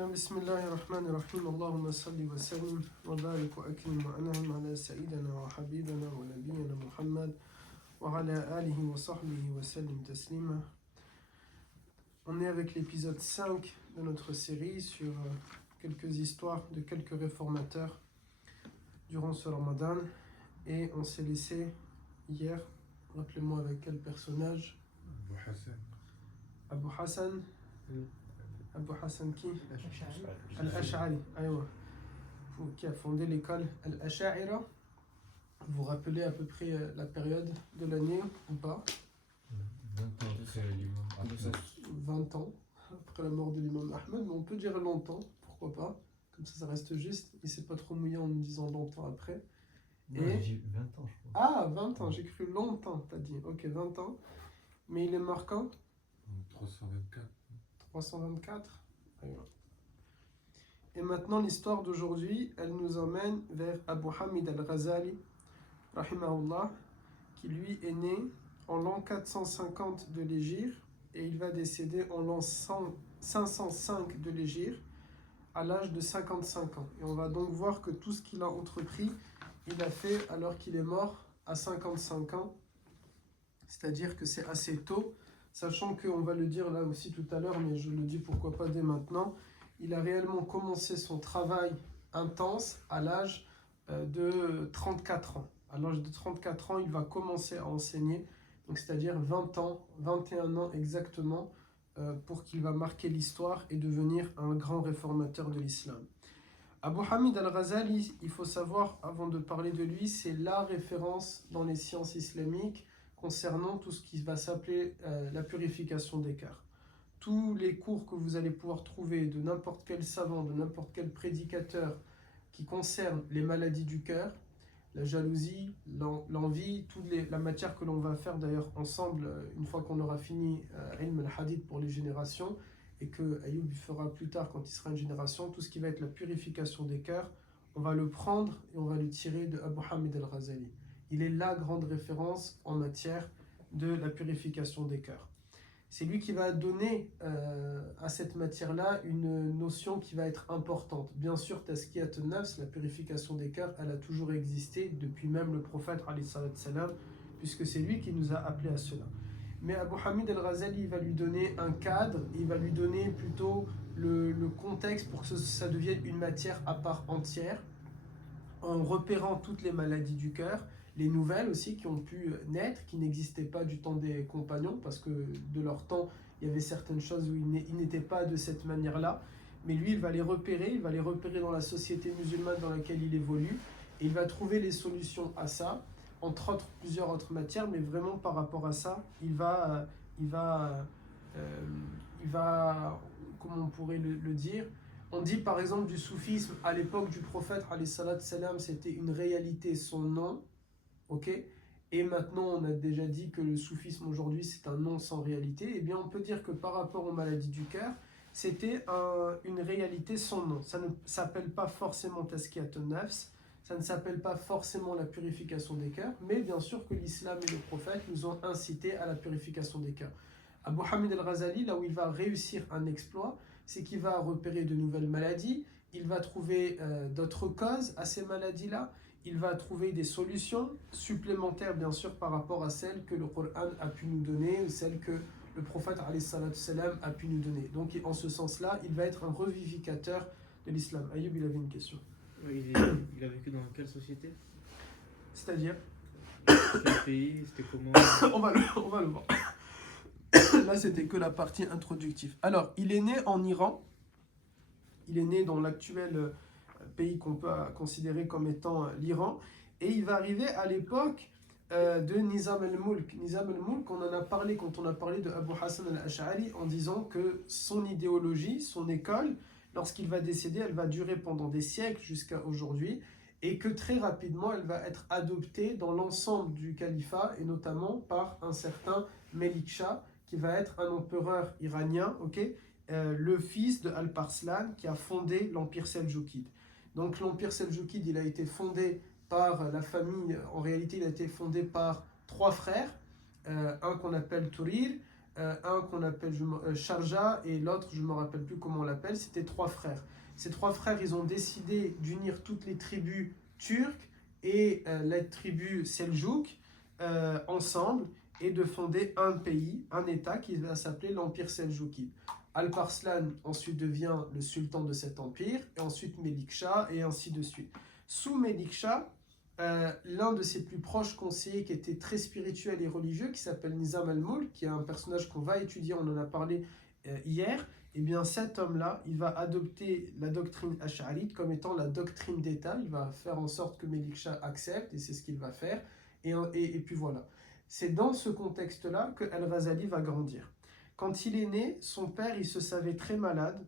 بسم الله الرحمن الرحيم اللهم صل وسلم وبارك وأكرم وأنعم على سيدنا وحبيبنا ونبينا محمد وعلى آله وصحبه وسلم تسليما. On est avec l'épisode 5 de notre série sur quelques histoires de quelques réformateurs durant ce Ramadan, et on s'est laissé hier, rappelez-moi avec quel personnage? Abu Hassan. Abu Hassan qui? Al-Ash'ari, qui a fondé l'école Al-Ash'ira. Vous vous rappelez à peu près la période de l'année ou pas? 20 ans après l'imam. 20 ans après la mort de l'imam Ahmed, mais on peut dire longtemps, pourquoi pas? Comme ça reste juste, il s'est pas trop mouillé en nous disant longtemps après. Et... j'ai 20 ans, je crois. Ah, 20 ans, j'ai cru longtemps, t'as dit. Ok, 20 ans. Mais il est mort quand? 324. 324. Et maintenant, l'histoire d'aujourd'hui, elle nous emmène vers Abu Hamid al-Ghazali, rahimahullah, qui lui est né en l'an 450 de l'Hégire, et il va décéder en l'an 505 de l'Hégire, à l'âge de 55 ans. Et on va donc voir que tout ce qu'il a entrepris, il a fait alors qu'il est mort à 55 ans, c'est-à-dire que c'est assez tôt, sachant qu'on va le dire là aussi tout à l'heure, mais je le dis pourquoi pas dès maintenant, il a réellement commencé son travail intense à l'âge de 34 ans. À l'âge de 34 ans, il va commencer à enseigner, donc c'est-à-dire 20 ans, 21 ans exactement, pour qu'il va marquer l'histoire et devenir un grand réformateur de l'islam. Abu Hamid al-Ghazali, il faut savoir, avant de parler de lui, c'est la référence dans les sciences islamiques concernant tout ce qui va s'appeler la purification des cœurs. Tous les cours que vous allez pouvoir trouver de n'importe quel savant, de n'importe quel prédicateur qui concernent les maladies du cœur, la jalousie, l'envie, la matière que l'on va faire d'ailleurs ensemble une fois qu'on aura fini Ilm al-Hadith pour les générations, et que Ayoub fera plus tard quand il sera une génération, tout ce qui va être la purification des cœurs, on va le prendre et on va le tirer de Abu Hamid al-Ghazali. Il est la grande référence en matière de la purification des cœurs. C'est lui qui va donner à cette matière-là une notion qui va être importante. Bien sûr, Tazkiyat an-Nafs, la purification des cœurs, elle a toujours existé depuis même le prophète, puisque c'est lui qui nous a appelés à cela. Mais Abu Hamid al-Ghazali, il va lui donner un cadre, il va lui donner plutôt le contexte pour que ça devienne une matière à part entière, en repérant toutes les maladies du cœur, les nouvelles aussi qui ont pu naître, qui n'existaient pas du temps des compagnons, parce que de leur temps, il y avait certaines choses où ils n'étaient pas de cette manière-là, mais lui, il va les repérer dans la société musulmane dans laquelle il évolue, et il va trouver les solutions à ça, entre autres, plusieurs autres matières, mais vraiment par rapport à ça, il va comment on pourrait le dire, on dit par exemple du soufisme à l'époque du prophète, c'était une réalité son nom, ok, et maintenant on a déjà dit que le soufisme aujourd'hui c'est un nom sans réalité. Eh bien on peut dire que par rapport aux maladies du cœur, c'était une réalité sans nom. Ça ne s'appelle pas forcément Tazkiyat an-Nafs, ça ne s'appelle pas forcément la purification des cœurs, mais bien sûr que l'islam et le prophète nous ont incité à la purification des cœurs. Abu Hamid al-Ghazali, là où il va réussir un exploit, c'est qu'il va repérer de nouvelles maladies, il va trouver d'autres causes à ces maladies-là, il va trouver des solutions supplémentaires bien sûr par rapport à celles que le Coran a pu nous donner, ou celles que le prophète a pu nous donner. Donc en ce sens-là, il va être un revivificateur de l'islam. Ayoub, il avait une question. Il a vécu dans quelle société? C'est-à-dire quel pays? C'était comment? on va le voir. Là, c'était que la partie introductive. Alors, il est né en Iran. Il est né dans l'actuel pays qu'on peut considérer comme étant l'Iran. Et il va arriver à l'époque de Nizam al-Mulk. Nizam al-Mulk, on en a parlé quand on a parlé de Abu Hassan al-Ash'ari, en disant que son idéologie, son école, lorsqu'il va décéder, elle va durer pendant des siècles jusqu'à aujourd'hui, et que très rapidement, elle va être adoptée dans l'ensemble du califat, et notamment par un certain Melik Shah, qui va être un empereur iranien, le fils de Alparslan, qui a fondé l'empire seljoukide. Donc l'empire seljoukide, il a été fondé par la famille, en réalité il a été fondé par trois frères, un qu'on appelle Tourir, un qu'on appelle Sharjah et l'autre, je ne me rappelle plus comment on l'appelle, c'était 3 frères. Ces 3 frères, ils ont décidé d'unir toutes les tribus turques et la tribu Seljouk ensemble et de fonder un pays, un État qui va s'appeler l'Empire Seljoukide. Alparslan ensuite devient le sultan de cet empire, et ensuite Melikshah, et ainsi de suite. Sous Melikshah, l'un de ses plus proches conseillers qui était très spirituel et religieux, qui s'appelle Nizam al-Mulk, qui est un personnage qu'on va étudier, on en a parlé hier, et bien cet homme-là, il va adopter la doctrine ash'arite comme étant la doctrine d'État, il va faire en sorte que Melikshah accepte, et c'est ce qu'il va faire, et puis voilà. C'est dans ce contexte-là que Al-Ghazali va grandir. Quand il est né, son père, il se savait très malade.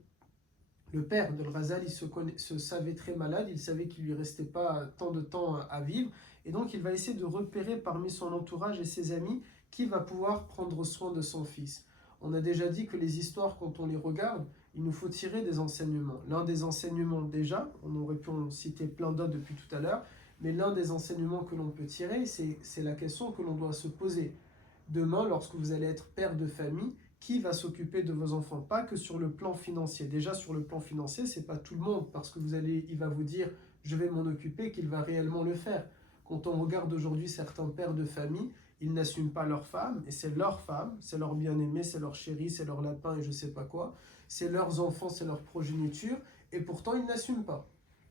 Le père de Al-Ghazali se savait très malade, il savait qu'il ne lui restait pas tant de temps à vivre, et donc il va essayer de repérer parmi son entourage et ses amis qui va pouvoir prendre soin de son fils. On a déjà dit que les histoires, quand on les regarde, il nous faut tirer des enseignements. L'un des enseignements déjà, on aurait pu en citer plein d'autres depuis tout à l'heure, mais l'un des enseignements que l'on peut tirer, c'est la question que l'on doit se poser. Demain, lorsque vous allez être père de famille, qui va s'occuper de vos enfants? Pas que sur le plan financier. Déjà sur le plan financier, c'est pas tout le monde, parce que il va vous dire je vais m'en occuper, qu'il va réellement le faire. Quand on regarde aujourd'hui certains pères de famille, ils n'assument pas leur femme, et c'est leur femme, c'est leur bien-aimé, c'est leur chéri, c'est leur lapin et je sais pas quoi, c'est leurs enfants, c'est leur progéniture, et pourtant ils n'assument pas.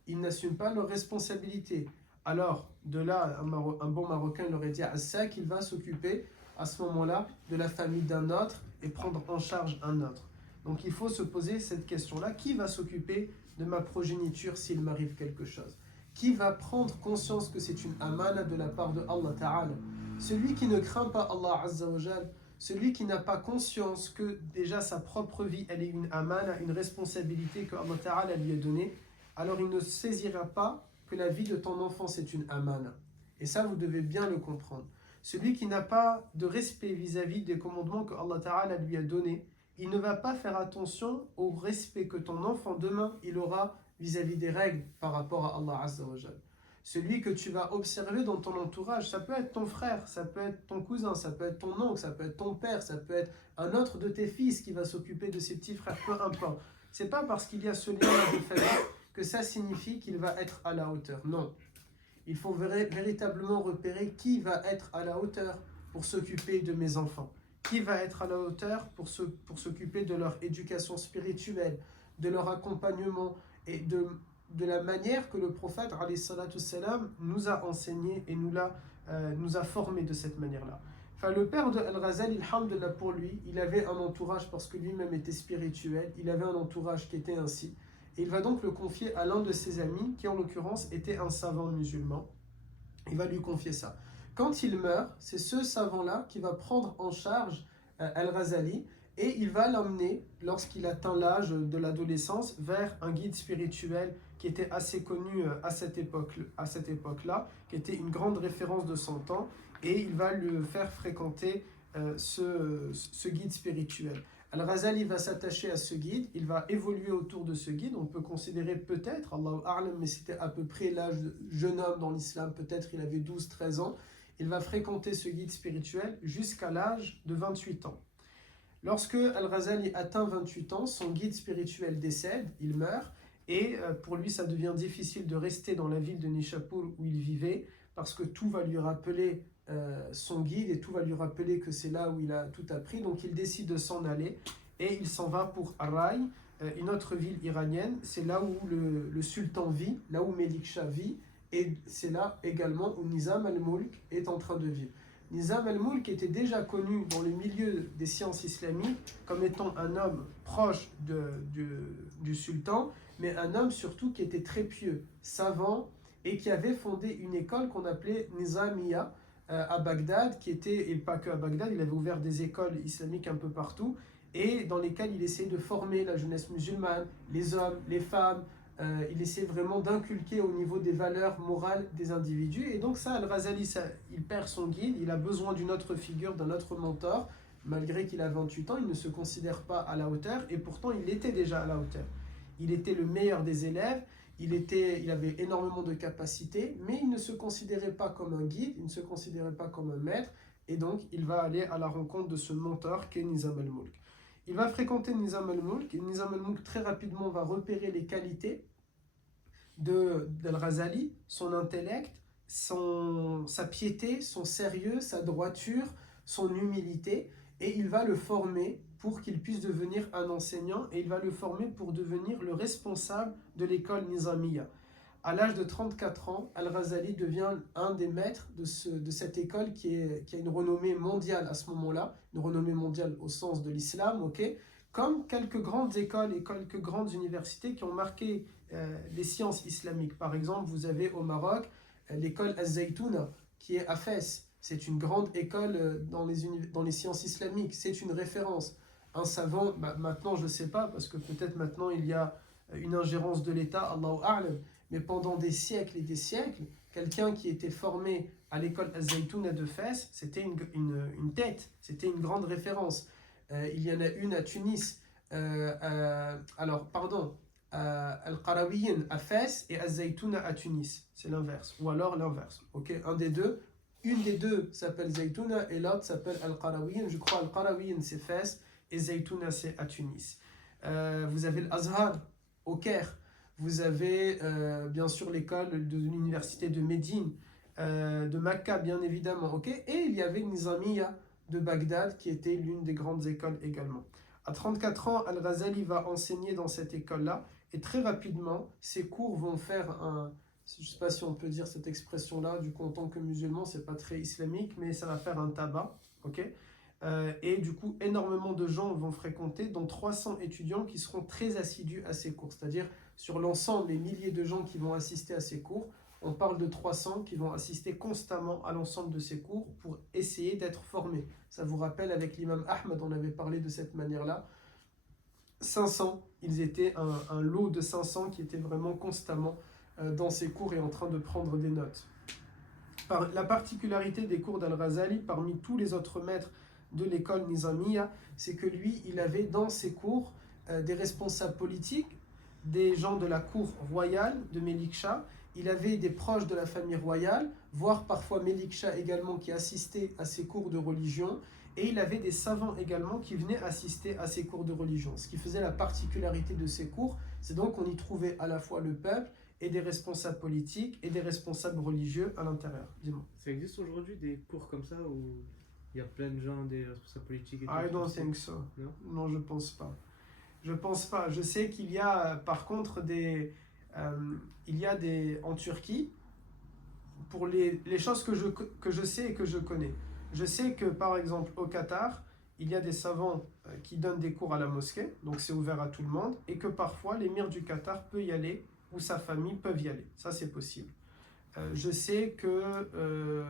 Ils n'assument pas leurs responsabilités. Alors, de là, un bon Marocain leur aurait dit à ça qu'il va s'occuper à ce moment-là de la famille d'un autre et prendre en charge un autre. Donc il faut se poser cette question-là, qui va s'occuper de ma progéniture s'il m'arrive quelque chose? Qui va prendre conscience que c'est une amana de la part de Allah Ta'ala? Celui qui ne craint pas Allah Azza wa Jal, celui qui n'a pas conscience que déjà sa propre vie, elle est une amana, une responsabilité que Allah Ta'ala lui a donnée, alors il ne saisira pas que la vie de ton enfant c'est une amana. Et ça, vous devez bien le comprendre. Celui qui n'a pas de respect vis-à-vis des commandements que Allah Ta'ala lui a donnés, il ne va pas faire attention au respect que ton enfant demain il aura vis-à-vis des règles par rapport à Allah Azza wa Jal. Celui que tu vas observer dans ton entourage, ça peut être ton frère, ça peut être ton cousin, ça peut être ton oncle, ça peut être ton père, ça peut être un autre de tes fils qui va s'occuper de ses petits frères, peu importe. C'est pas parce qu'il y a ce lien de famille que ça signifie qu'il va être à la hauteur. Non. Il faut véritablement repérer qui va être à la hauteur pour s'occuper de mes enfants. Qui va être à la hauteur pour s'occuper de leur éducation spirituelle, de leur accompagnement et de la manière que le prophète alayhi salatu salam nous a enseigné et nous a formés de cette manière-là. Enfin, le père de Al-Ghazali, alhamdulillah pour lui, il avait un entourage parce que lui-même était spirituel, il avait un entourage qui était ainsi. Et il va donc le confier à l'un de ses amis, qui en l'occurrence était un savant musulman. Il va lui confier ça. Quand il meurt, c'est ce savant-là qui va prendre en charge Al-Ghazali et il va l'emmener, lorsqu'il atteint l'âge de l'adolescence, vers un guide spirituel qui était assez connu à cette époque-là, qui était une grande référence de son temps, et il va lui faire fréquenter ce guide spirituel. Al-Ghazali va s'attacher à ce guide, il va évoluer autour de ce guide, on peut considérer peut-être, Allahu A'lam, mais c'était à peu près l'âge de jeune homme dans l'islam, peut-être il avait 12-13 ans, il va fréquenter ce guide spirituel jusqu'à l'âge de 28 ans. Lorsque Al-Ghazali atteint 28 ans, son guide spirituel décède, il meurt, et pour lui ça devient difficile de rester dans la ville de Nishapur où il vivait, parce que tout va lui rappeler son guide et tout va lui rappeler que c'est là où il a tout appris, donc il décide de s'en aller et il s'en va pour Arai, une autre ville iranienne, c'est là où le sultan vit, là où Melikshah vit, et c'est là également où Nizam al-Mulk est en train de vivre. Nizam al-Mulk était déjà connu dans le milieu des sciences islamiques comme étant un homme proche du sultan, mais un homme surtout qui était très pieux, savant, et qui avait fondé une école qu'on appelait Nizamiya à Bagdad, et pas que à Bagdad, il avait ouvert des écoles islamiques un peu partout, et dans lesquelles il essayait de former la jeunesse musulmane, les hommes, les femmes, il essaie vraiment d'inculquer au niveau des valeurs morales des individus. Et donc ça, Al-Ghazali, il perd son guide, il a besoin d'une autre figure, d'un autre mentor. Malgré qu'il a 28 ans, il ne se considère pas à la hauteur, et pourtant il était déjà à la hauteur. Il était le meilleur des élèves, il avait énormément de capacités, mais il ne se considérait pas comme un guide, il ne se considérait pas comme un maître, et donc il va aller à la rencontre de ce mentor qu'est Nizam al-Mulk. Il va fréquenter Nizam al-Mulk, et Nizam al-Mulk très rapidement va repérer les qualités d'Al-Ghazali, son intellect, sa piété, son sérieux, sa droiture, son humilité, et il va le former pour qu'il puisse devenir un enseignant, et il va le former pour devenir le responsable de l'école Nizamiya. À l'âge de 34 ans, Al-Ghazali devient un des maîtres de cette école qui a une renommée mondiale à ce moment-là, une renommée mondiale au sens de l'islam, ok, comme quelques grandes écoles et quelques grandes universités qui ont marqué les sciences islamiques. Par exemple, vous avez au Maroc l'école Az-Zaytouna qui est à Fès. C'est une grande école dans les sciences islamiques, c'est une référence. Un savant, maintenant je ne sais pas, parce que peut-être maintenant il y a une ingérence de l'État, Allahu A'lam, mais pendant des siècles et des siècles, quelqu'un qui était formé à l'école Az-Zaytouna de Fès, c'était une tête, c'était une grande référence. Il y en a une à Tunis, Al-Qarawiyyin à Fès et Az-Zaytouna à Tunis, c'est l'inverse, ou alors l'inverse, ok, un des deux. Une des deux s'appelle Zaytouna et l'autre s'appelle Al-Qarawiyyin. Je crois Al-Qarawiyyin c'est Fès et Zaytouna c'est à Tunis. Vous avez l'Azhar au Caire. Vous avez bien sûr l'école de l'université de Médine, de Mecca bien évidemment. Okay, et il y avait Nizamiya de Bagdad qui était l'une des grandes écoles également. À 34 ans, Al-Ghazali va enseigner dans cette école-là et très rapidement, ses cours vont faire un... Je ne sais pas si on peut dire cette expression-là, du coup en tant que musulman, c'est pas très islamique, mais ça va faire un tabac, ok. Et du coup, énormément de gens vont fréquenter, dont 300 étudiants qui seront très assidus à ces cours. C'est-à-dire, sur l'ensemble, les milliers de gens qui vont assister à ces cours, on parle de 300 qui vont assister constamment à l'ensemble de ces cours pour essayer d'être formés. Ça vous rappelle, avec l'imam Ahmed, on avait parlé de cette manière-là. 500, ils étaient un lot de 500 qui étaient vraiment constamment dans ces cours et en train de prendre des notes. La particularité des cours d'Al-Ghazali, parmi tous les autres maîtres de l'école Nizamiya, c'est que lui, il avait dans ses cours des responsables politiques, des gens de la cour royale de Melik Shah, il avait des proches de la famille royale, voire parfois Melik Shah également qui assistait à ses cours de religion, et il avait des savants également qui venaient assister à ses cours de religion. Ce qui faisait la particularité de ces cours, c'est donc qu'on y trouvait à la fois le peuple et des responsables politiques et des responsables religieux à l'intérieur. Dis-moi. Ça existe aujourd'hui des cours comme ça où il y a plein de gens, des responsables politiques et tout? I don't think so. Non? Non, je pense pas. Je pense pas. Je sais qu'il y a par contre en Turquie, pour les choses que je sais et que je connais. Je sais que par exemple au Qatar, il y a des savants qui donnent des cours à la mosquée, donc c'est ouvert à tout le monde, et que parfois l'émir du Qatar peut y aller ou sa famille peuvent y aller. Ça c'est possible. Je sais que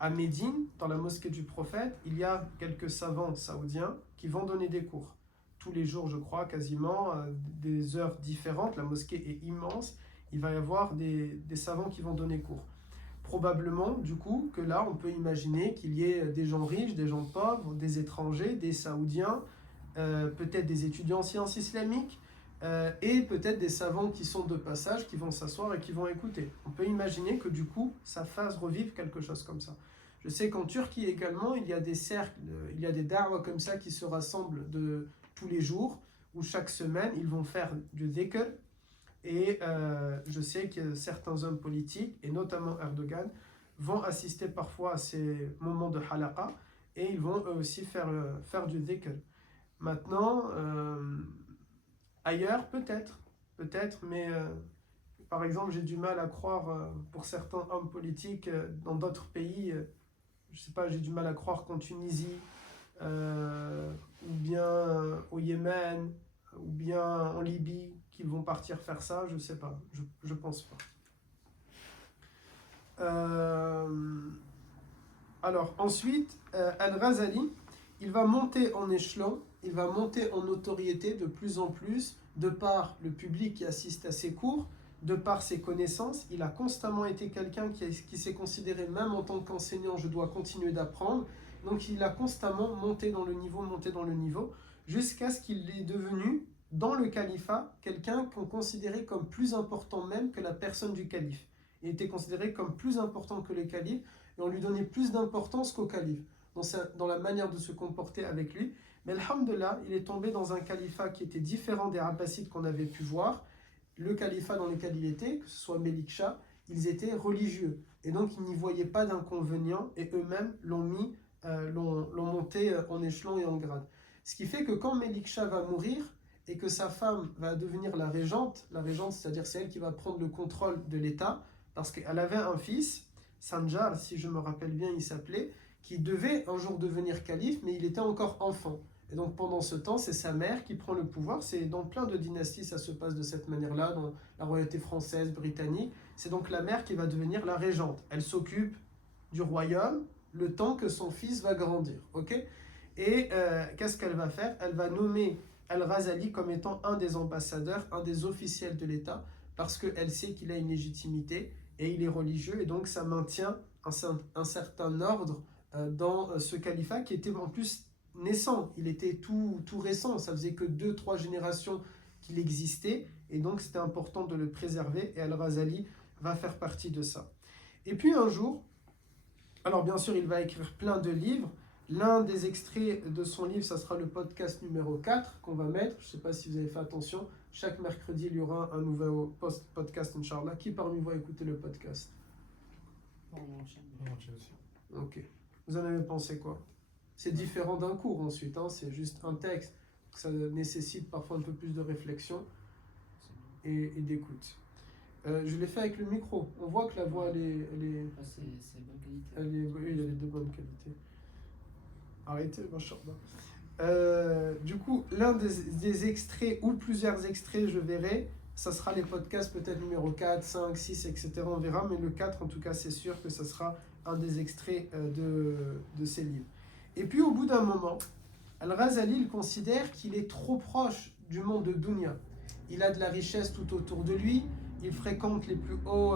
à Médine, dans la mosquée du prophète, il y a quelques savants saoudiens qui vont donner des cours. Tous les jours, je crois, quasiment, à des heures différentes. La mosquée est immense. Il va y avoir des savants qui vont donner cours. Probablement, du coup, que là, on peut imaginer qu'il y ait des gens riches, des gens pauvres, des étrangers, des Saoudiens, peut-être des étudiants en sciences islamiques, et peut-être des savants qui sont de passage, qui vont s'asseoir et qui vont écouter. On peut imaginer que du coup, ça fasse revivre quelque chose comme ça. Je sais qu'en Turquie également, il y a des cercles, il y a des da'wah comme ça qui se rassemblent de tous les jours, où chaque semaine, ils vont faire du dhikr. Et je sais que certains hommes politiques, et notamment Erdogan, vont assister parfois à ces moments de halaqa, et ils vont eux aussi faire du dhikr. Maintenant, ailleurs, peut-être, mais par exemple, j'ai du mal à croire pour certains hommes politiques dans d'autres pays, je sais pas, j'ai du mal à croire qu'en Tunisie, ou bien au Yémen, ou bien en Libye, qu'ils vont partir faire ça, je sais pas, je pense pas. Alors ensuite, Al-Ghazali, il va monter en échelon, il va monter en notoriété de plus en plus, de par le public qui assiste à ses cours, de par ses connaissances. Il a constamment été quelqu'un qui s'est considéré, même en tant qu'enseignant, je dois continuer d'apprendre. Donc il a constamment monté dans le niveau, jusqu'à ce qu'il est devenu, dans le califat, quelqu'un qu'on considérait comme plus important même que la personne du calife. Il était considéré comme plus important que le calife, et on lui donnait plus d'importance qu'au calife, dans la manière de se comporter avec lui. Mais alhamdoulilah, il est tombé dans un califat qui était différent des Abbasides qu'on avait pu voir. Le califat dans lequel il était, que ce soit Melik Shah, ils étaient religieux. Et donc, ils n'y voyaient pas d'inconvénient et eux-mêmes l'ont monté en échelon et en grade. Ce qui fait que quand Melik Shah va mourir et que sa femme va devenir la régente, c'est-à-dire c'est elle qui va prendre le contrôle de l'État, parce qu'elle avait un fils, Sanjar, si je me rappelle bien, il s'appelait, qui devait un jour devenir calife, mais il était encore enfant. Et donc pendant ce temps, c'est sa mère qui prend le pouvoir. C'est dans plein de dynasties, ça se passe de cette manière-là, dans la royauté française, britannique. C'est donc la mère qui va devenir la régente. Elle s'occupe du royaume le temps que son fils va grandir. Okay, et qu'est-ce qu'elle va faire? Elle va nommer Al-Ghazali comme étant un des ambassadeurs, un des officiels de l'État, parce qu'elle sait qu'il a une légitimité et il est religieux. Et donc ça maintient un certain ordre dans ce califat qui était en plus naissant, il était tout récent, ça faisait que 2-3 générations qu'il existait, et donc c'était important de le préserver, et Al-Ghazali va faire partie de ça. Et puis un jour, alors bien sûr il va écrire plein de livres, l'un des extraits de son livre, ça sera le podcast numéro 4 qu'on va mettre, je ne sais pas si vous avez fait attention, chaque mercredi il y aura un nouveau podcast Inch'Allah. Qui parmi vous a écouté le podcast? Ok. Vous en avez pensé quoi? C'est différent d'un cours ensuite, hein, c'est juste un texte. Ça nécessite parfois un peu plus de réflexion et d'écoute. Je l'ai fait avec le micro. On voit que la voix, elle est bonne qualité. Oui, elle est de bonne qualité. Arrêtez, machallah. Du coup, l'un des extraits ou plusieurs extraits, je verrai, ça sera les podcasts peut-être numéro 4, 5, 6, etc. On verra, mais le 4, en tout cas, c'est sûr que ça sera un des extraits de ces livres. Et puis au bout d'un moment, Al-Ghazali il considère qu'il est trop proche du monde de Dunya. Il a de la richesse tout autour de lui, il fréquente les plus hauts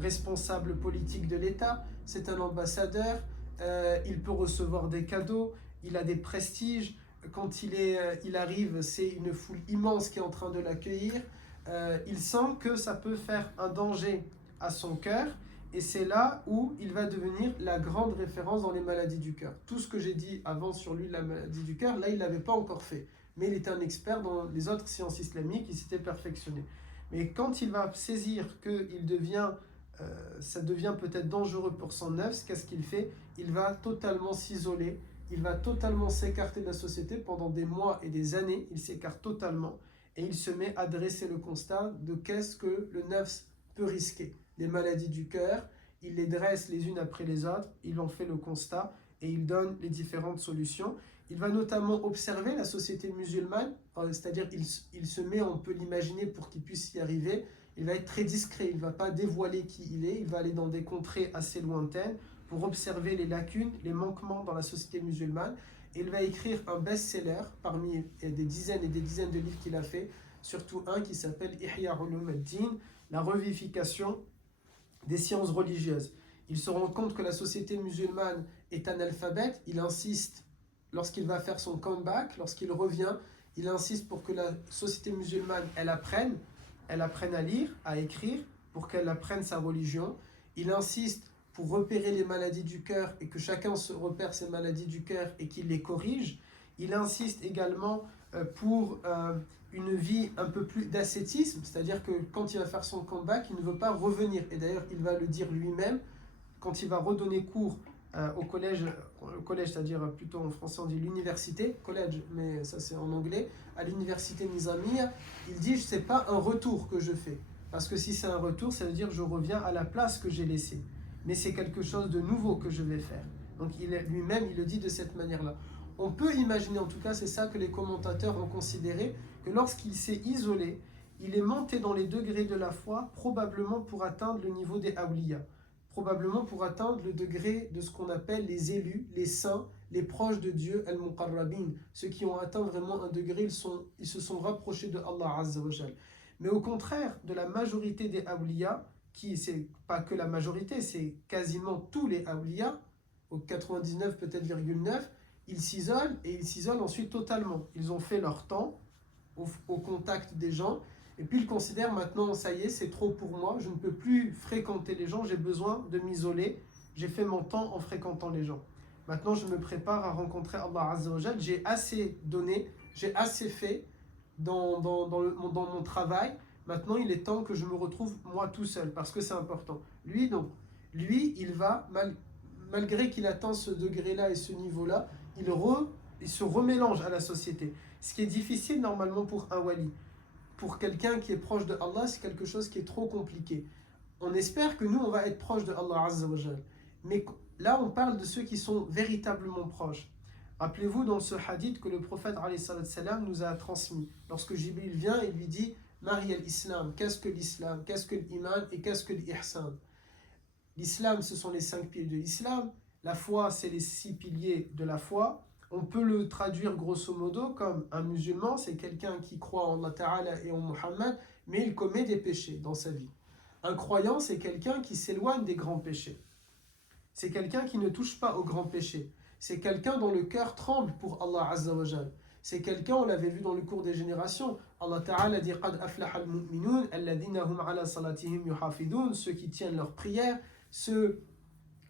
responsables politiques de l'État, c'est un ambassadeur, il peut recevoir des cadeaux, il a des prestiges, quand il arrive, c'est une foule immense qui est en train de l'accueillir, il sent que ça peut faire un danger à son cœur. Et c'est là où il va devenir la grande référence dans les maladies du cœur. Tout ce que j'ai dit avant sur lui, la maladie du cœur, là, il ne l'avait pas encore fait. Mais il était un expert dans les autres sciences islamiques, il s'était perfectionné. Mais quand il va saisir que ça devient peut-être dangereux pour son nefs, qu'est-ce qu'il fait? Il va totalement s'isoler, il va totalement s'écarter de la société pendant des mois et des années, il s'écarte totalement. Et il se met à dresser le constat de qu'est-ce que le nefs peut risquer. Les maladies du cœur, il les dresse les unes après les autres, il en fait le constat et il donne les différentes solutions. Il va notamment observer la société musulmane, c'est-à-dire il se met, on peut l'imaginer pour qu'il puisse y arriver, il va être très discret, il ne va pas dévoiler qui il est, il va aller dans des contrées assez lointaines pour observer les lacunes, les manquements dans la société musulmane. Et il va écrire un best-seller parmi des dizaines et des dizaines de livres qu'il a fait, surtout un qui s'appelle Ihya Ulum ad-Din, la revivification des sciences religieuses. Il se rend compte que la société musulmane est analphabète, il insiste, lorsqu'il va faire son comeback, lorsqu'il revient, il insiste pour que la société musulmane, elle apprenne à lire, à écrire, pour qu'elle apprenne sa religion. Il insiste pour repérer les maladies du cœur et que chacun se repère ses maladies du cœur et qu'il les corrige. Il insiste également pour une vie un peu plus d'ascétisme, c'est-à-dire que quand il va faire son comeback, il ne veut pas revenir. Et d'ailleurs, il va le dire lui-même, quand il va redonner cours au collège, c'est-à-dire plutôt en français on dit l'université, collège, mais ça c'est en anglais, à l'université Nizamiya, il dit, c'est pas un retour que je fais, parce que si c'est un retour, ça veut dire je reviens à la place que j'ai laissée, mais c'est quelque chose de nouveau que je vais faire. Donc lui-même, il le dit de cette manière-là. On peut imaginer, en tout cas c'est ça que les commentateurs ont considéré, que lorsqu'il s'est isolé, il est monté dans les degrés de la foi, probablement pour atteindre le niveau des awliya, probablement pour atteindre le degré de ce qu'on appelle les élus, les saints, les proches de Dieu, al-muqarrabin, ceux qui ont atteint vraiment un degré, ils se sont rapprochés de Allah Azza wa Jal. Mais au contraire de la majorité des awliya, qui c'est pas que la majorité, c'est quasiment tous les awliya, au 99 peut-être 9, ils s'isolent et ils s'isolent ensuite totalement. Ils ont fait leur temps au contact des gens et puis ils considèrent maintenant, ça y est, c'est trop pour moi, je ne peux plus fréquenter les gens, j'ai besoin de m'isoler j'ai fait mon temps en fréquentant les gens. Maintenant, je me prépare à rencontrer Allah Azza wa Jal. J'ai assez donné, j'ai assez fait dans mon travail. Maintenant, il est temps que je me retrouve moi tout seul, parce que c'est important. Lui, non. Lui, il va, malgré qu'il atteint ce degré-là et ce niveau-là, il se remélange à la société. Ce qui est difficile normalement pour un wali. Pour quelqu'un qui est proche de Allah, c'est quelque chose qui est trop compliqué. On espère que nous, on va être proche de Allah Azza wa Jal. Mais là, on parle de ceux qui sont véritablement proches. Rappelez-vous dans ce hadith que le prophète alayhi salam nous a transmis. Lorsque Jibril vient, il lui dit « Marie al-Islam, qu'est-ce que l'Islam, qu'est-ce que l'iman et qu'est-ce que l'ihsan ?» L'Islam, ce sont les 5 piliers de l'Islam. La foi, c'est les 6 piliers de la foi. On peut le traduire grosso modo comme un musulman, c'est quelqu'un qui croit en Allah Ta'ala et en Muhammad, mais il commet des péchés dans sa vie. Un croyant, c'est quelqu'un qui s'éloigne des grands péchés. C'est quelqu'un qui ne touche pas aux grands péchés. C'est quelqu'un dont le cœur tremble pour Allah Azza wa Jal. C'est quelqu'un, on l'avait vu dans le cours des générations, Allah Ta'ala dit « Qad aflaha al-mu'minun, alladhina hum ala salatihim yuhafidun » ceux qui tiennent leurs prières, ceux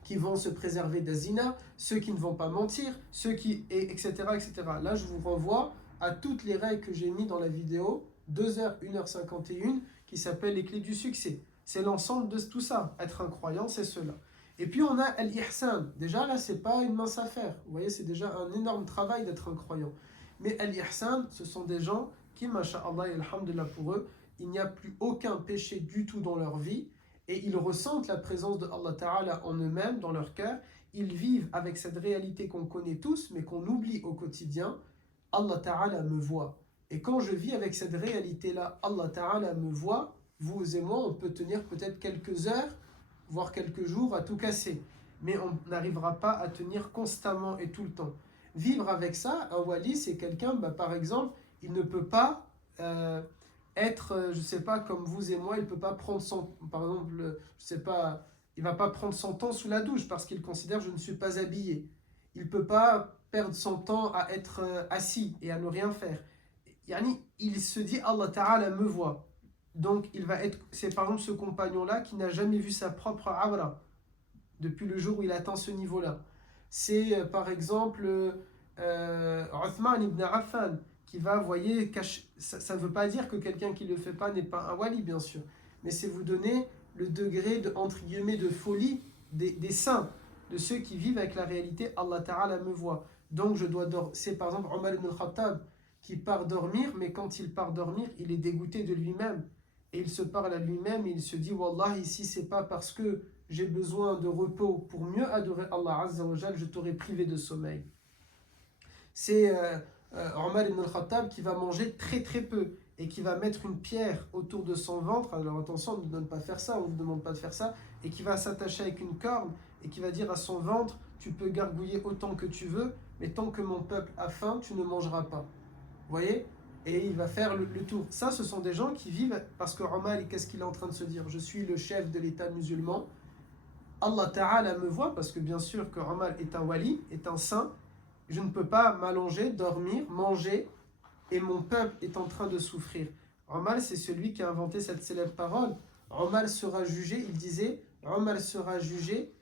qui vont se préserver des zina, ceux qui ne vont pas mentir, ceux qui... etc. etc. Là, je vous renvoie à toutes les règles que j'ai mises dans la vidéo, 2h, 1h51, qui s'appelle les clés du succès. C'est l'ensemble de tout ça. Être un croyant, c'est cela. Et puis on a al-ihsan. Déjà là, c'est pas une mince affaire. Vous voyez, c'est déjà un énorme travail d'être un croyant. Mais al-ihsan, ce sont des gens qui, masha'Allah et alhamdulillah pour eux, il n'y a plus aucun péché du tout dans leur vie. Et ils ressentent la présence de Allah Ta'ala en eux-mêmes, dans leur cœur. Ils vivent avec cette réalité qu'on connaît tous, mais qu'on oublie au quotidien. Allah Ta'ala me voit. Et quand je vis avec cette réalité-là, Allah Ta'ala me voit, vous et moi, on peut tenir peut-être quelques heures, voire quelques jours à tout casser. Mais on n'arrivera pas à tenir constamment et tout le temps. Vivre avec ça, un wali, c'est quelqu'un, par exemple, il ne peut pas être, je sais pas, comme vous et moi, il peut pas prendre son, par exemple, je sais pas, il va pas prendre son temps sous la douche parce qu'il considère je ne suis pas habillé. Il peut pas perdre son temps à être assis et à ne rien faire. Yani, il se dit Allah Ta'ala me voit. Donc il va être, c'est par exemple ce compagnon-là qui n'a jamais vu sa propre awra depuis le jour où il atteint ce niveau-là. C'est par exemple Uthman ibn Affan qui va, voyez, ça ne veut pas dire que quelqu'un qui ne le fait pas n'est pas un wali, bien sûr, mais c'est vous donner le degré de, entre guillemets, de folie des saints, de ceux qui vivent avec la réalité, Allah Ta'ala me voit. Donc je dois dormir. C'est par exemple Omar ibn Khattab qui part dormir, mais quand il part dormir, il est dégoûté de lui-même. Et il se parle à lui-même et il se dit Wallah, ici c'est pas parce que j'ai besoin de repos pour mieux adorer Allah Azza wa Jal, je t'aurais privé de sommeil. C'est Omar ibn Khattab qui va manger très très peu et qui va mettre une pierre autour de son ventre. Alors attention, on ne vous donne pas de faire ça, on ne vous demande pas de faire ça, et qui va s'attacher avec une corne et qui va dire à son ventre tu peux gargouiller autant que tu veux, mais tant que mon peuple a faim, tu ne mangeras pas. Vous voyez ? Et il va faire le tour. Ça, ce sont des gens qui vivent, parce que Omar, qu'est-ce qu'il est en train de se dire ? Je suis le chef de l'État musulman. Allah Ta'ala me voit, parce que bien sûr que Omar est un wali, est un saint. Je ne peux pas m'allonger, dormir, manger, et mon peuple est en train de souffrir. Omar, c'est celui qui a inventé cette célèbre parole. Omar sera jugé, il disait, Omar sera jugé,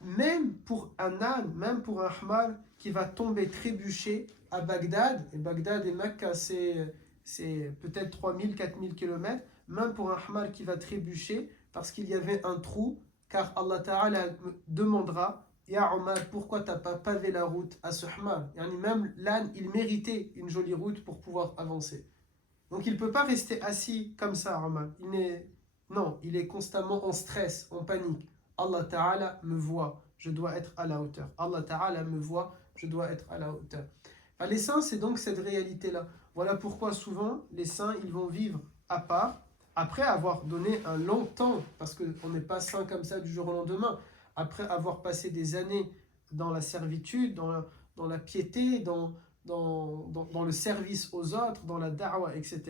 même pour un âne, même pour un hmar qui va tomber trébucher à Bagdad, et Bagdad et Mecca c'est peut-être 3000, 4000 km, même pour un hmar qui va trébucher parce qu'il y avait un trou, car Allah Ta'ala demandera Ya Omar, pourquoi tu n'as pas pavé la route à ce hmar? Même l'âne, il méritait une jolie route pour pouvoir avancer. Donc il ne peut pas rester assis comme ça, Omar. Non, il est constamment en stress, en panique. Allah Ta'ala me voit, je dois être à la hauteur. Allah Ta'ala me voit, je dois être à la hauteur. Les saints, c'est donc cette réalité-là. Voilà pourquoi souvent, les saints, ils vont vivre à part, après avoir donné un long temps, parce qu'on n'est pas saint comme ça du jour au lendemain, après avoir passé des années dans la servitude, dans la piété, dans le service aux autres, dans la da'wa, etc.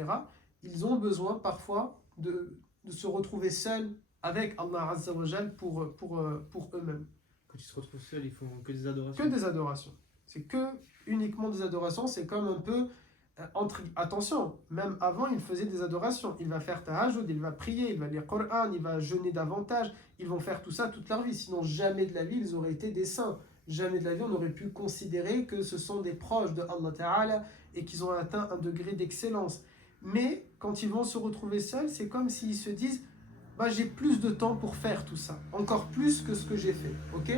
Ils ont besoin parfois de se retrouver seuls avec Allah Azza wa Jal pour eux-mêmes. Quand ils se retrouvent seuls, ils font que des adorations. Que des adorations. C'est que uniquement des adorations. C'est comme un peu Attention, même avant, il faisait des adorations. Il va faire tahajjud, il va prier, il va lire Coran, il va jeûner davantage. Ils vont faire tout ça toute leur vie. Sinon, jamais de la vie, ils auraient été des saints. Jamais de la vie, on aurait pu considérer que ce sont des proches de Allah Ta'ala et qu'ils ont atteint un degré d'excellence. Mais quand ils vont se retrouver seuls, c'est comme s'ils se disent bah, j'ai plus de temps pour faire tout ça, encore plus que ce que j'ai fait. Ok?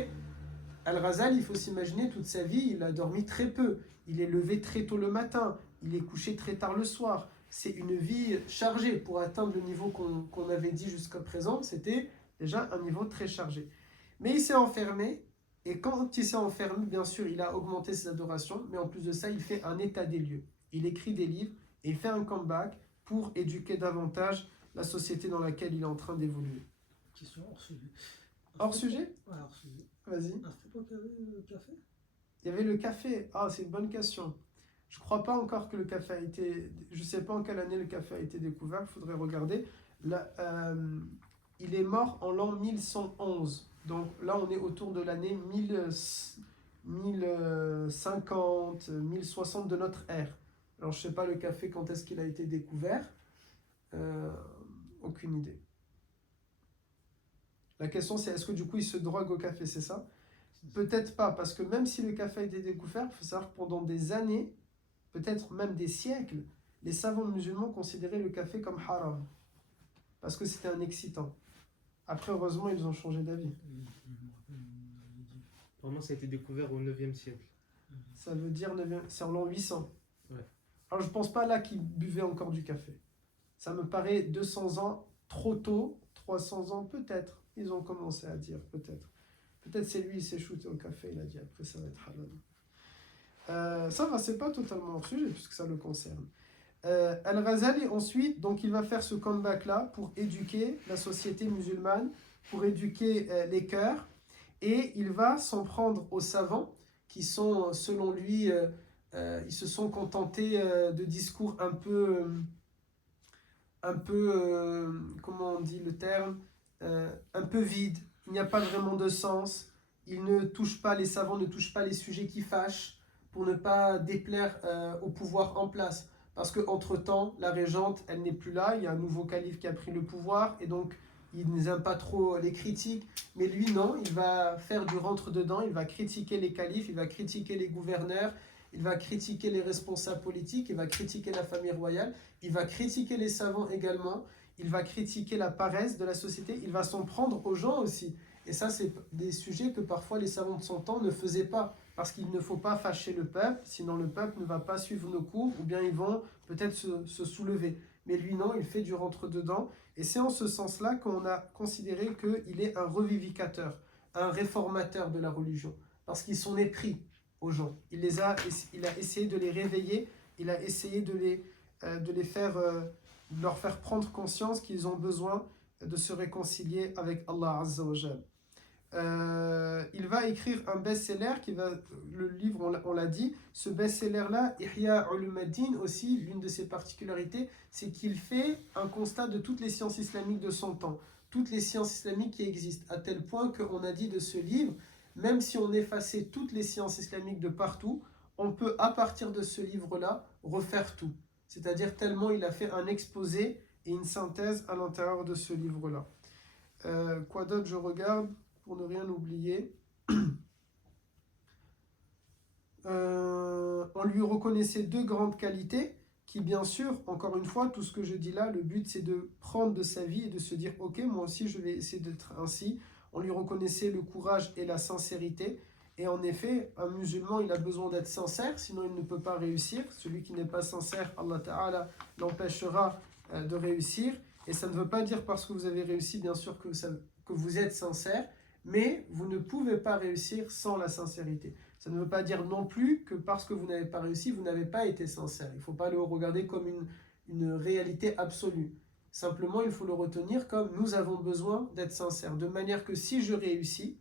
Al-Ghazali, il faut s'imaginer toute sa vie, il a dormi très peu. Il est levé très tôt le matin, il est couché très tard le soir. C'est une vie chargée pour atteindre le niveau qu'on avait dit jusqu'à présent. C'était déjà un niveau très chargé. Mais il s'est enfermé, et quand il s'est enfermé, bien sûr, il a augmenté ses adorations, mais en plus de ça, il fait un état des lieux. Il écrit des livres et il fait un comeback pour éduquer davantage la société dans laquelle il est en train d'évoluer. Question hors sujet. Hors sujet? Ouais, hors sujet. Vas-y. À cette époque, il y avait le café? Il y avait le café. Ah, c'est une bonne question. Je ne crois pas encore que le café a été... Je ne sais pas en quelle année le café a été découvert, il faudrait regarder. Là, il est mort en l'an 1111. Donc là, on est autour de l'année 1050, 1060 de notre ère. Alors, je ne sais pas le café, quand est-ce qu'il a été découvert. Aucune idée. La question, c'est est-ce que du coup, il se drogue au café, c'est ça? Peut-être pas, parce que même si le café a été découvert, il faut savoir que pendant des années, peut-être même des siècles, les savants musulmans considéraient le café comme haram, parce que c'était un excitant. Après, heureusement, ils ont changé d'avis. Vraiment, ça a été découvert au 9e siècle. Ça veut dire, c'est en l'an 800. Ouais. Alors, je pense pas là qu'ils buvaient encore du café. Ça me paraît 200 ans trop tôt, 300 ans peut-être. Ils ont commencé à dire, peut-être. Peut-être c'est lui, il s'est shooté au café, il a dit après ça va être halal. Ça va, c'est pas totalement hors sujet puisque ça le concerne. Al-Ghazali ensuite, donc il va faire ce comeback là pour éduquer la société musulmane, pour éduquer les cœurs, et il va s'en prendre aux savants qui sont, selon lui, ils se sont contentés de discours un peu, comment on dit le terme, un peu vide. Il n'y a pas vraiment de sens. Les savants ne touchent pas les sujets qui fâchent pour ne pas déplaire au pouvoir en place. Parce qu'entre-temps, la régente, elle n'est plus là. Il y a un nouveau calife qui a pris le pouvoir et donc il n'aime pas trop les critiques. Mais lui, non, il va faire du rentre-dedans. Il va critiquer les califes, il va critiquer les gouverneurs, il va critiquer les responsables politiques, il va critiquer la famille royale, il va critiquer les savants également. Il va critiquer la paresse de la société, il va s'en prendre aux gens aussi. Et ça, c'est des sujets que parfois les savants de son temps ne faisaient pas, parce qu'il ne faut pas fâcher le peuple, sinon le peuple ne va pas suivre nos cours, ou bien ils vont peut-être se soulever. Mais lui, non, il fait du rentre-dedans. Et c'est en ce sens-là qu'on a considéré qu'il est un revivificateur, un réformateur de la religion, parce qu'ils sont épris aux gens. Il a essayé de les réveiller, il a essayé de les faire... de leur faire prendre conscience qu'ils ont besoin de se réconcilier avec Allah Azza wa Jal. Il va écrire un best-seller le livre, on l'a dit, ce best-seller-là, Ihya Ulumuddin aussi, l'une de ses particularités, c'est qu'il fait un constat de toutes les sciences islamiques de son temps, toutes les sciences islamiques qui existent, à tel point qu'on a dit de ce livre, même si on effaçait toutes les sciences islamiques de partout, on peut à partir de ce livre-là refaire tout. C'est-à-dire tellement il a fait un exposé et une synthèse à l'intérieur de ce livre-là. Quoi d'autre je regarde pour ne rien oublier. On lui reconnaissait deux grandes qualités qui, bien sûr, encore une fois, tout ce que je dis là, le but c'est de prendre de sa vie et de se dire « Ok, moi aussi je vais essayer d'être ainsi ». On lui reconnaissait le courage et la sincérité. Et en effet, un musulman, il a besoin d'être sincère, sinon il ne peut pas réussir. Celui qui n'est pas sincère, Allah Ta'ala l'empêchera de réussir. Et ça ne veut pas dire parce que vous avez réussi, bien sûr, que vous êtes sincère, mais vous ne pouvez pas réussir sans la sincérité. Ça ne veut pas dire non plus que parce que vous n'avez pas réussi, vous n'avez pas été sincère. Il ne faut pas le regarder comme une réalité absolue. Simplement, il faut le retenir comme nous avons besoin d'être sincères. De manière que si je réussis,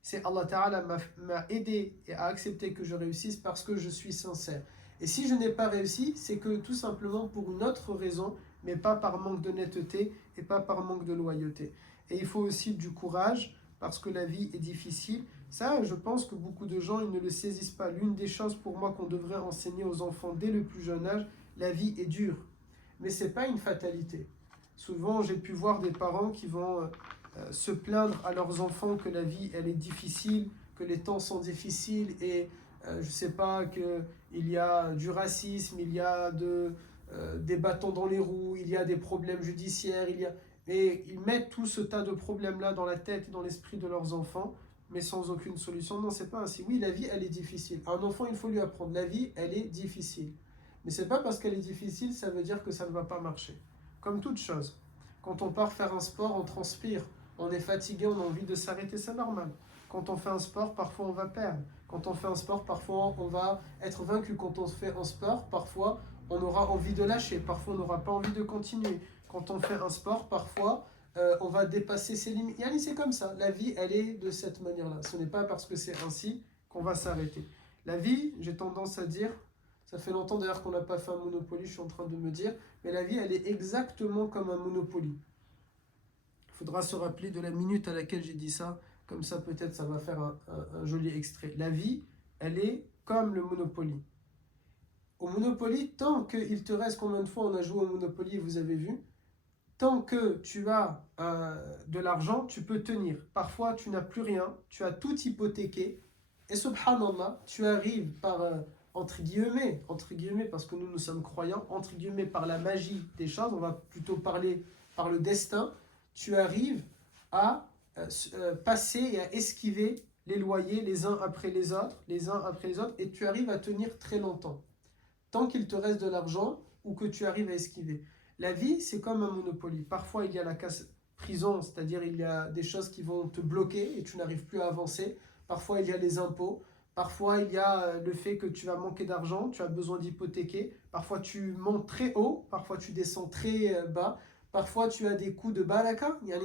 c'est Allah Ta'ala m'a aidé et a accepté que je réussisse parce que je suis sincère. Et si je n'ai pas réussi, c'est que tout simplement pour une autre raison, mais pas par manque d'honnêteté et pas par manque de loyauté. Et il faut aussi du courage parce que la vie est difficile. Ça, je pense que beaucoup de gens, ils ne le saisissent pas. L'une des choses pour moi qu'on devrait enseigner aux enfants dès le plus jeune âge, la vie est dure. Mais ce n'est pas une fatalité. Souvent, j'ai pu voir des parents qui vont se plaindre à leurs enfants que la vie, elle est difficile, que les temps sont difficiles et je ne sais pas, qu'il y a du racisme, il y a des bâtons dans les roues, il y a des problèmes judiciaires, et ils mettent tout ce tas de problèmes-là dans la tête et dans l'esprit de leurs enfants, mais sans aucune solution. Non, c'est pas ainsi. Oui, la vie, elle est difficile. À un enfant, il faut lui apprendre. La vie, elle est difficile. Mais c'est pas parce qu'elle est difficile, ça veut dire que ça ne va pas marcher. Comme toute chose. Quand on part faire un sport, on transpire. On est fatigué, on a envie de s'arrêter, c'est normal. Quand on fait un sport, parfois on va perdre. Quand on fait un sport, parfois on va être vaincu. Quand on fait un sport, parfois on aura envie de lâcher. Parfois on n'aura pas envie de continuer. Quand on fait un sport, parfois on va dépasser ses limites. Yani, c'est comme ça. La vie, elle est de cette manière-là. Ce n'est pas parce que c'est ainsi qu'on va s'arrêter. La vie, j'ai tendance à dire, ça fait longtemps d'ailleurs qu'on n'a pas fait un Monopoly, je suis en train de me dire, mais la vie, elle est exactement comme un Monopoly. Il faudra se rappeler de la minute à laquelle j'ai dit ça, comme ça peut-être ça va faire un joli extrait. La vie, elle est comme le Monopoly. Au Monopoly, tant qu'il te reste, combien de fois on a joué au Monopoly, vous avez vu, tant que tu as de l'argent, tu peux tenir. Parfois, tu n'as plus rien, tu as tout hypothéqué, et subhanallah, tu arrives par, entre guillemets, parce que nous sommes croyants, entre guillemets, par la magie des choses, on va plutôt parler par le destin, tu arrives à passer et à esquiver les loyers les uns après les autres, et tu arrives à tenir très longtemps. Tant qu'il te reste de l'argent ou que tu arrives à esquiver. La vie, c'est comme un Monopoly. Parfois, il y a la prison, c'est-à-dire il y a des choses qui vont te bloquer et tu n'arrives plus à avancer. Parfois, il y a les impôts. Parfois, il y a le fait que tu vas manquer d'argent, tu as besoin d'hypothéquer. Parfois, tu montes très haut, parfois tu descends très bas. Parfois, tu as des coups de baraka. Il y a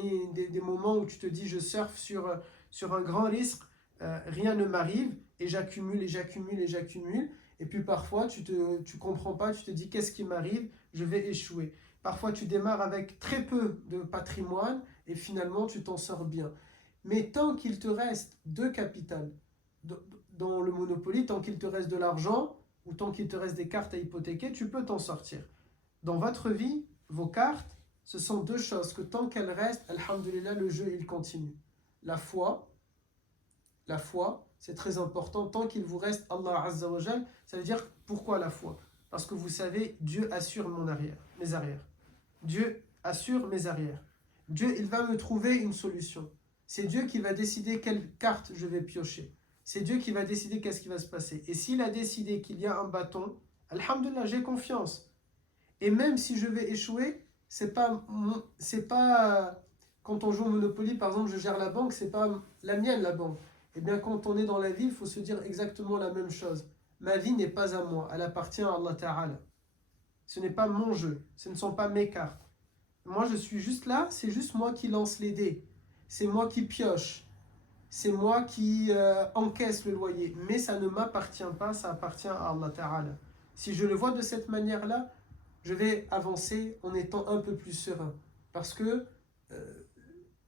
des moments où tu te dis, je surfe sur un grand risque, rien ne m'arrive, et j'accumule. Et puis parfois, tu comprends pas, tu te dis, qu'est-ce qui m'arrive? Je vais échouer. Parfois, tu démarres avec très peu de patrimoine, et finalement, tu t'en sors bien. Mais tant qu'il te reste de capital dans le Monopoly, tant qu'il te reste de l'argent, ou tant qu'il te reste des cartes à hypothéquer, tu peux t'en sortir. Dans votre vie, vos cartes, ce sont deux choses que tant qu'elles restent, alhamdulillah, le jeu, il continue. La foi, c'est très important. Tant qu'il vous reste Allah Azza wa Jal, ça veut dire pourquoi la foi? Parce que vous savez, Dieu assure mes arrières. Dieu assure mes arrières. Dieu, il va me trouver une solution. C'est Dieu qui va décider quelle carte je vais piocher. C'est Dieu qui va décider qu'est-ce qui va se passer. Et s'il a décidé qu'il y a un bâton, alhamdulillah, j'ai confiance. Et même si je vais échouer, c'est pas quand on joue au Monopoly, par exemple, je gère la banque, c'est pas la mienne la banque. Eh bien, quand on est dans la vie, il faut se dire exactement la même chose. Ma vie n'est pas à moi, elle appartient à Allah Ta'ala. Ce n'est pas mon jeu, ce ne sont pas mes cartes. Moi, je suis juste là, c'est juste moi qui lance les dés. C'est moi qui pioche. C'est moi qui encaisse le loyer. Mais ça ne m'appartient pas, ça appartient à Allah Ta'ala. Si je le vois de cette manière-là, je vais avancer en étant un peu plus serein. Parce que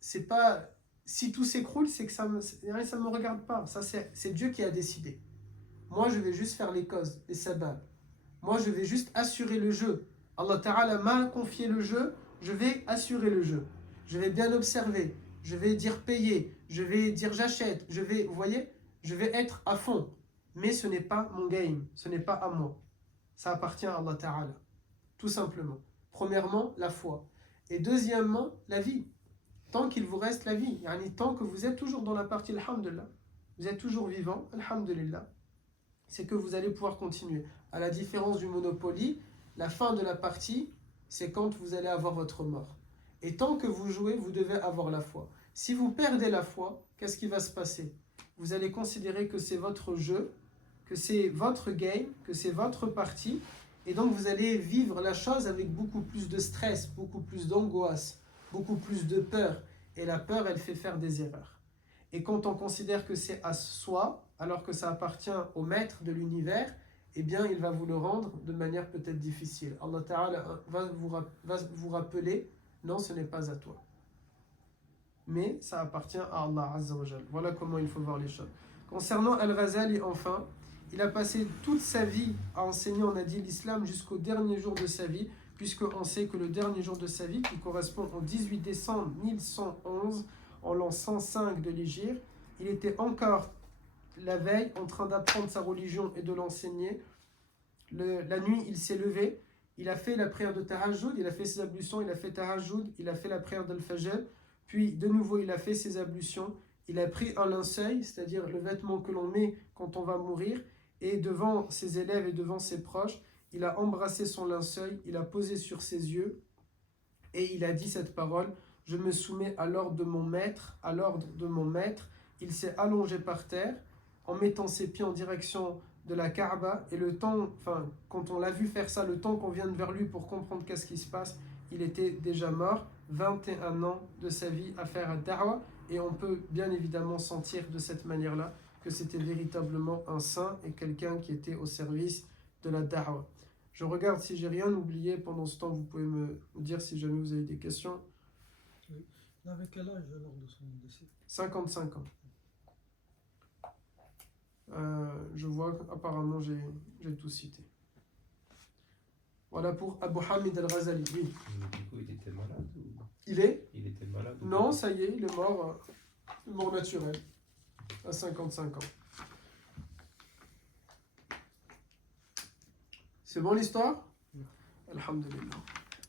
c'est pas... Si tout s'écroule, c'est que ça me regarde pas. Ça, c'est Dieu qui a décidé. Moi, je vais juste faire les causes, les sabab. Moi, je vais juste assurer le jeu. Allah Ta'ala m'a confié le jeu, je vais assurer le jeu. Je vais bien observer. Je vais dire payer. Je vais dire j'achète. Vous voyez, je vais être à fond. Mais ce n'est pas mon game. Ce n'est pas à moi. Ça appartient à Allah Ta'ala. Tout simplement. Premièrement, la foi. Et deuxièmement, la vie. Tant qu'il vous reste la vie. Yani, tant que vous êtes toujours dans la partie, alhamdulillah. Vous êtes toujours vivant, alhamdulillah. C'est que vous allez pouvoir continuer. À la différence du Monopoly, la fin de la partie, c'est quand vous allez avoir votre mort. Et tant que vous jouez, vous devez avoir la foi. Si vous perdez la foi, qu'est-ce qui va se passer? Vous allez considérer que c'est votre jeu, que c'est votre game, que c'est votre partie, et donc vous allez vivre la chose avec beaucoup plus de stress, beaucoup plus d'angoisse, beaucoup plus de peur. Et la peur, elle fait faire des erreurs. Et quand on considère que c'est à soi, alors que ça appartient au maître de l'univers, eh bien, il va vous le rendre de manière peut-être difficile. Allah Ta'ala va vous rappeler, non, ce n'est pas à toi. mais ça appartient à Allah Azza wa Jal. Voilà comment il faut voir les choses. Concernant Al-Ghazali, enfin, il a passé toute sa vie à enseigner, on a dit, l'islam jusqu'au dernier jour de sa vie, puisqu'on sait que le dernier jour de sa vie, qui correspond au 18 décembre 1111, en l'an 105 de l'Hégire, il était encore la veille en train d'apprendre sa religion et de l'enseigner. La nuit, il s'est levé, il a fait la prière de Tahajjud, il a fait ses ablutions, il a fait Tahajjud, il a fait la prière d'Al-Fajr, puis de nouveau il a fait ses ablutions, il a pris un linceul, c'est-à-dire le vêtement que l'on met quand on va mourir, et devant ses élèves et devant ses proches, il a embrassé son linceul, il a posé sur ses yeux, et il a dit cette parole: je me soumets à l'ordre de mon maître, à l'ordre de mon maître. Il s'est allongé par terre, en mettant ses pieds en direction de la Kaaba, et le temps, quand on l'a vu faire ça, le temps qu'on vienne vers lui pour comprendre qu'est-ce qui se passe, il était déjà mort, 21 ans de sa vie à faire da'wa, et on peut bien évidemment sentir de cette manière-là que c'était véritablement un saint et quelqu'un qui était au service de la da'wa. Je regarde si j'ai rien oublié. Pendant ce temps, vous pouvez me dire si jamais vous avez des questions. Oui. Il avait quel âge lors de son décès? 55 ans. Je vois qu'apparemment j'ai tout cité. Voilà pour Abu Hamid al-Ghazali. Oui. Mais du coup, il était malade ou... Il est? Il était malade ou... Non, ça y est, il est mort, mort naturelle, à 55 ans. C'est bon l'histoire? Alhamdulillah.